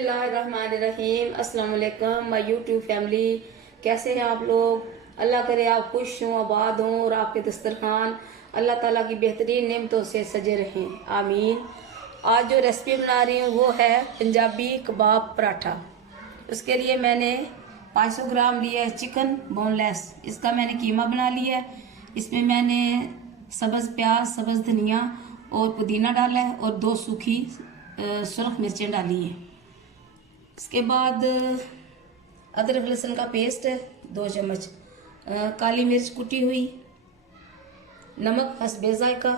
बिस्मिल्लाहिर्रहमानिर्रहीम। अस्सलाम वालेकुम माय यूट्यूब फैमिली। कैसे हैं आप लोग? अल्लाह करे आप खुश हों, आबाद हों और आपके दस्तरखान अल्लाह ताला की बेहतरीन नेमतों से सजे रहें, आमीन। आज जो रेसिपी बना रही हूँ वो है पंजाबी कबाब पराठा। उसके लिए मैंने 500 ग्राम लिया है चिकन बोनलेस। इसका मैंने कीमा बना लिया है। इसमें मैंने सब्ज़ प्याज, सब्ज़ धनिया और पुदीना डाला है और 2 सूखी सुरख मिर्चें डाली हैं। इसके बाद अदरक लहसुन का पेस्ट है 2 चम्मच, काली मिर्च कुटी हुई, नमक हस्बे जायका,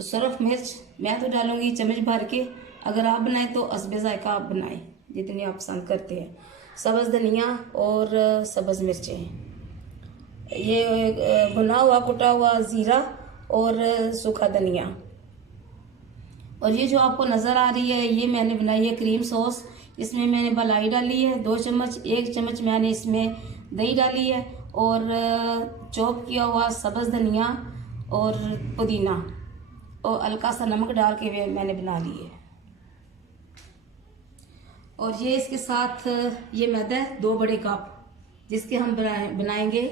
सुरख मिर्च मैं तो डालूंगी चम्मच भर के, अगर आप बनाएं तो हस्बे जायका आप बनाएं जितनी आप पसंद करते हैं। सब्ज़ धनिया और सब्ज़ मिर्चें, ये भुना हुआ कुटा हुआ ज़ीरा और सूखा धनिया। और ये जो आपको नज़र आ रही है ये मैंने बनाई है क्रीम सॉस। इसमें मैंने मलाई डाली है 2 चम्मच, 1 चम्मच मैंने इसमें दही डाली है और चॉप किया हुआ सब्ज़ धनिया और पुदीना और हल्का सा नमक डाल के मैंने बना ली है। और ये इसके साथ ये मैदा है 2 बड़े कप, जिसके हम बनाएंगे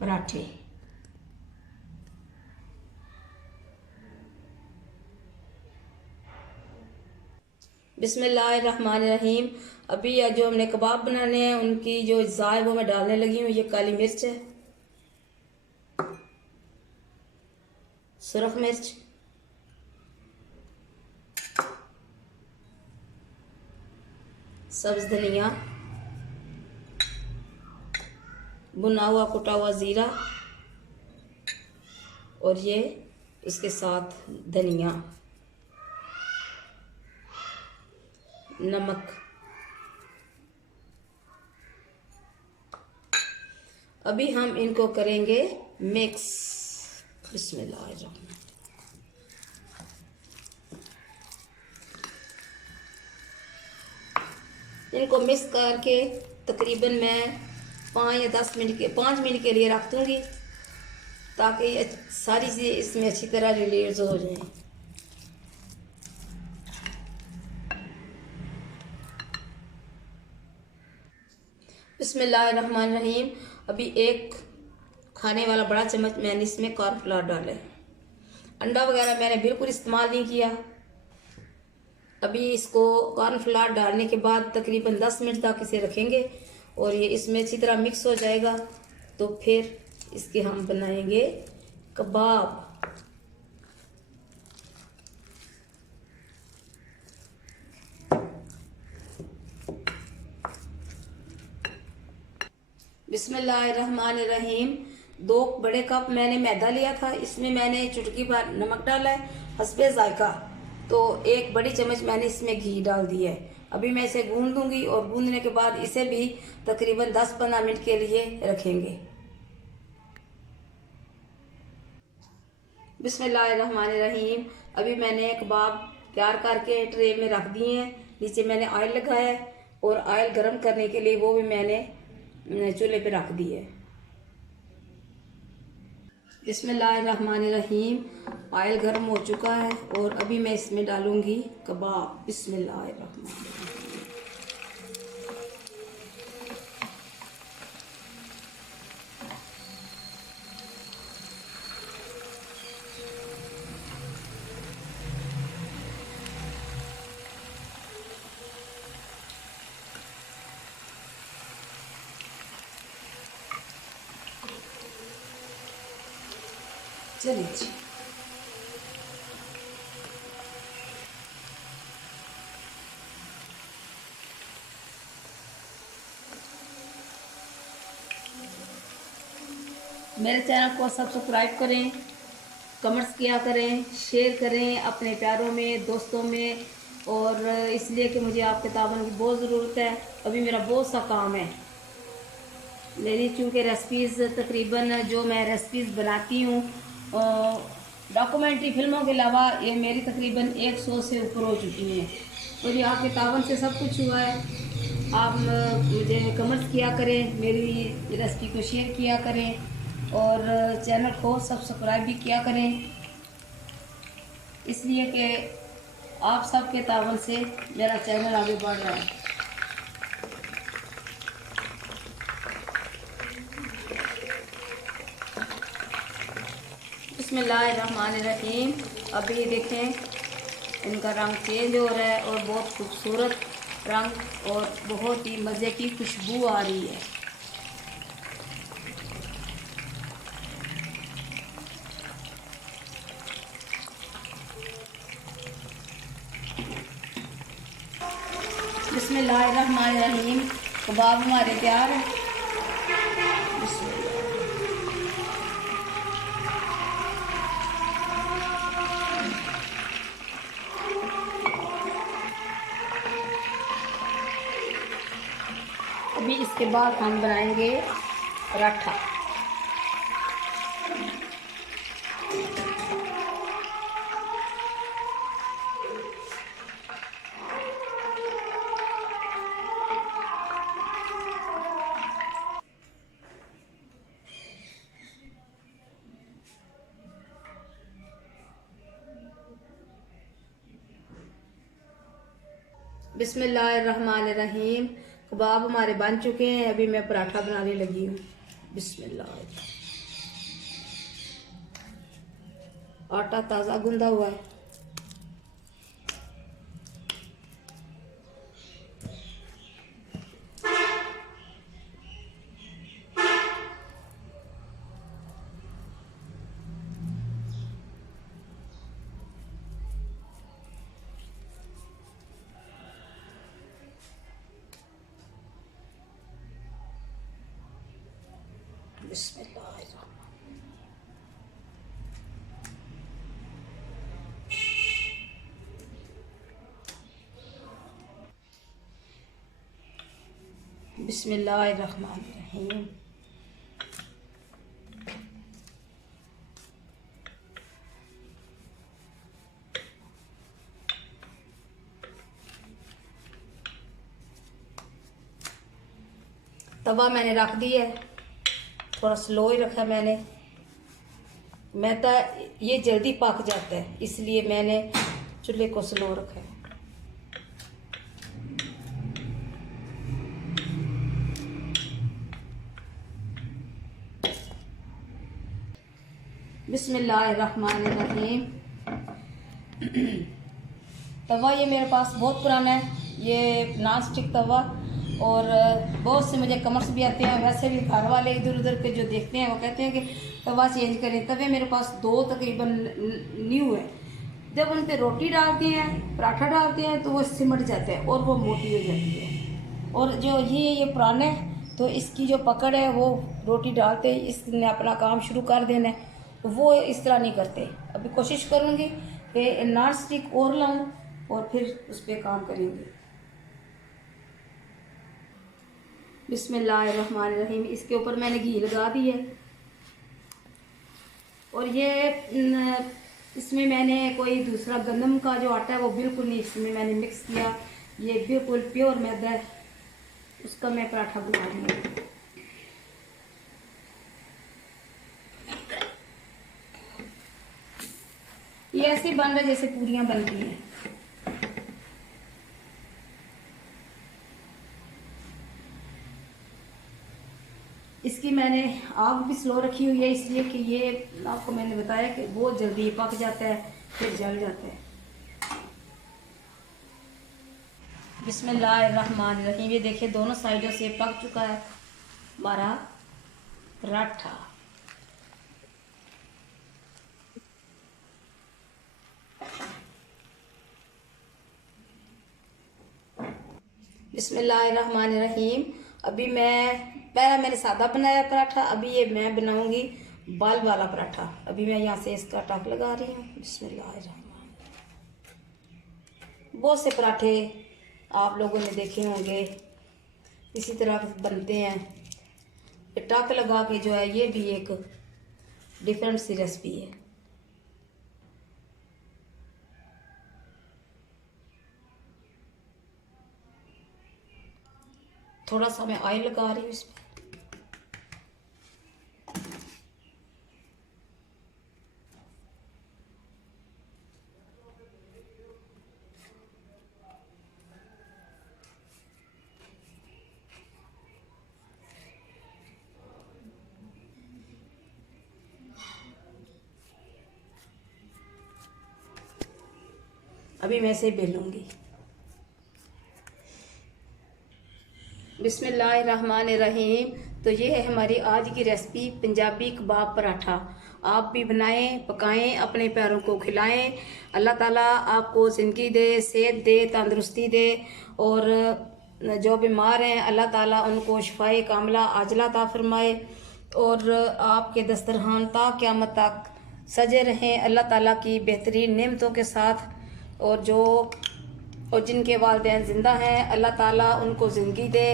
पराठे। बिस्मिल्लाहिर्रहमानिर्रहीम। अभी यह जो हमने कबाब बनाने हैं उनकी जो अज़्ज़ा है वो मैं डालने लगी हूँ। ये काली मिर्च है, सुरख मिर्च, सब्ज़ धनिया, भुना हुआ कुटा हुआ ज़ीरा और ये इसके साथ धनिया, नमक। अभी हम इनको करेंगे मिक्स। बिस्मिल्लाहिर्रहमानिर्रहीम। इनको मिक्स करके तकरीबन मैं 5 मिनट के लिए रख दूंगी ताकि सारी चीज़ें इसमें अच्छी तरह रिलीज हो जाएं। बिस्मिल्लाहिर्रहमानिर्रहीम। अभी 1 खाने वाला बड़ा चम्मच मैंने इसमें कॉर्नफ्लावर डाला है। अंडा वगैरह मैंने बिल्कुल इस्तेमाल नहीं किया। अभी इसको कॉर्नफ्लावर डालने के बाद तकरीबन 10 मिनट तक इसे रखेंगे और ये इसमें अच्छी तरह मिक्स हो जाएगा तो फिर इसके हम बनाएंगे कबाब। बिस्मिल्लाहिर्रहमानिर्रहीम। 2 बड़े कप मैंने मैदा लिया था, इसमें मैंने चुटकी भर नमक डाला है हस्बे जायका, तो 1 बड़ी चम्मच मैंने इसमें घी डाल दिया है। अभी मैं इसे गूंद दूंगी और गूंदने के बाद इसे भी तकरीबन 10-15 मिनट के लिए रखेंगे। बिस्मिल्लाहिर्रहमानिर्रहीम। अभी मैंने कबाब तैयार करके ट्रे में रख दिए हैं। नीचे मैंने ऑयल लगाया है और ऑयल गर्म करने के लिए वो भी मैंने चूल्हे पे रख दिए। बिस्मिल्लाहिर्रहमानिर्रहीम। ऑयल गर्म हो चुका है और अभी मैं इसमें डालूंगी कबाब। बिस्मिल्लाहिर्रहमानिर्रहीम। चलिए मेरे चैनल को सब्सक्राइब करें, कमेंट्स किया करें, शेयर करें अपने प्यारों में, दोस्तों में। और इसलिए कि मुझे आपके ताबन की बहुत ज़रूरत है। अभी मेरा बहुत सा काम है मेरी, चूँकि रेसिपीज़ तकरीबन जो मैं रेसिपीज़ बनाती हूँ डॉक्यूमेंट्री फिल्मों के अलावा ये मेरी तकरीबन 100 से ऊपर हो चुकी हैं। तो ये आपके ताबन से सब कुछ हुआ है। आप मुझे कमेंट्स किया करें, मेरी रेसिपी को शेयर किया करें और चैनल को सब्सक्राइब भी किया करें, इसलिए कि आप सबके तावन से मेरा चैनल आगे बढ़ रहा है। बिस्मिल्लाहिर्रहमानिर्रहीम। अभी देखें इनका रंग चेंज हो रहा है और बहुत खूबसूरत रंग और बहुत ही मज़े की खुशबू आ रही है। बिस्मिल्लाहिर्रहमानिर्रहीम। कबाब हमारे तैयार है। अभी इसके बाद हम बनाएंगे पराठा। बिस्मिल्लाहिर्रहमानिर्रहीम। कबाब हमारे बन चुके हैं। अभी मैं पराठा बनाने लगी हूँ। बिस्मिल्लाह। आटा ताज़ा गूंदा हुआ है। बिस्मिल्लाह। बिस्मिल्लाहिर्रहमानिर्रहीम। तवा मैंने रख दिया है, थोड़ा स्लो ही रखा मैंने। मैं तो ये जल्दी पक जाता है इसलिए मैंने चूल्हे को स्लो रखा है। बिस्मिल्लाहिर्रहमानिर्रहीम। तवा ये मेरे पास बहुत पुराना है, ये नॉन स्टिक तवा। और बहुत से मुझे कमेंट्स भी आते हैं, वैसे भी घर वाले इधर उधर के जो देखते हैं वो कहते हैं कि तवा चेंज करें। तवे मेरे पास 2 तकरीबन न्यू है। जब उन पर रोटी डालते हैं, पराठा डालते हैं तो वो सिमट जाता है और वो मोटी हो जाती है। और जो ये पुराने तो इसकी जो पकड़ है वो रोटी डालते ही इसने अपना काम शुरू कर देना है, तो वो इस तरह नहीं करते। अभी कोशिश करूँगी कि नॉन स्टिक और लाऊं और फिर उस पर काम करेंगे। बिस्मिल्लाहिर्रहमानिर्रहीम। इसके ऊपर मैंने घी लगा दी है और ये इसमें मैंने कोई दूसरा गंदम का जो आटा है वो बिल्कुल नहीं इसमें मैंने मिक्स किया। ये बिल्कुल प्योर मैदा है, उसका मैं पराठा बना रही हूँ। ये ऐसे बन रहा है जैसे पूरियां बनती हैं। इसकी मैंने आग भी स्लो रखी हुई है इसलिए कि ये आपको मैंने बताया कि बहुत जल्दी पक जाता है फिर जल जाता है। बिस्मिल्लाहिर्रहमानिर्रहीम। ये देखिए दोनों साइडों से पक चुका है हमारा पराठा। बिस्मिल्लाहिर्रहमानिर्रहीम। अभी पहला मैंने सादा बनाया पराठा, अभी ये मैं बनाऊंगी बाल वाला पराठा। अभी मैं यहाँ से इसका टक लगा रही हूँ। बिस्मिल्लाहिर्रहमानिर्रहीम। बहुत से पराठे आप लोगों ने देखे होंगे, इसी तरह बनते हैं। ये टक लगा के जो है ये भी एक डिफरेंट सी रेसिपी है। थोड़ा सा मैं ऑयल लगा रही हूँ इसमें। अभी मैं इसे बेलूँगी। बिस्मिल्लाहिर्रहमानिर्रहीम। तो ये है हमारी आज की रेसिपी पंजाबी कबाब पराठा। आप भी बनाएं, पकाएं, अपने प्यारों को खिलाएं। अल्लाह ताला आपको ज़िंदगी दे, सेहत दे, तंदुरुस्ती दे, और जो बीमार हैं अल्लाह ताला उनको शिफाए कामिला आजला अता फरमाए, और आपके दस्तरखान ता क़यामत तक सजे रहें अल्लाह ताला की बेहतरीन नेमतों के साथ। और जिनके वालिदैन ज़िंदा हैं अल्लाह ताला उनको ज़िंदगी दे,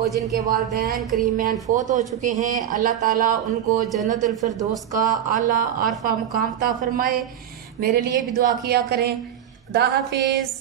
और जिनके वालिदैन करीमैन फ़ौत हो चुके हैं अल्लाह ताला उनको जन्नतुल फिरदौस का आला आरफा मुकाम अता फरमाए। मेरे लिए भी दुआ किया करें। खुदा हाफिज़।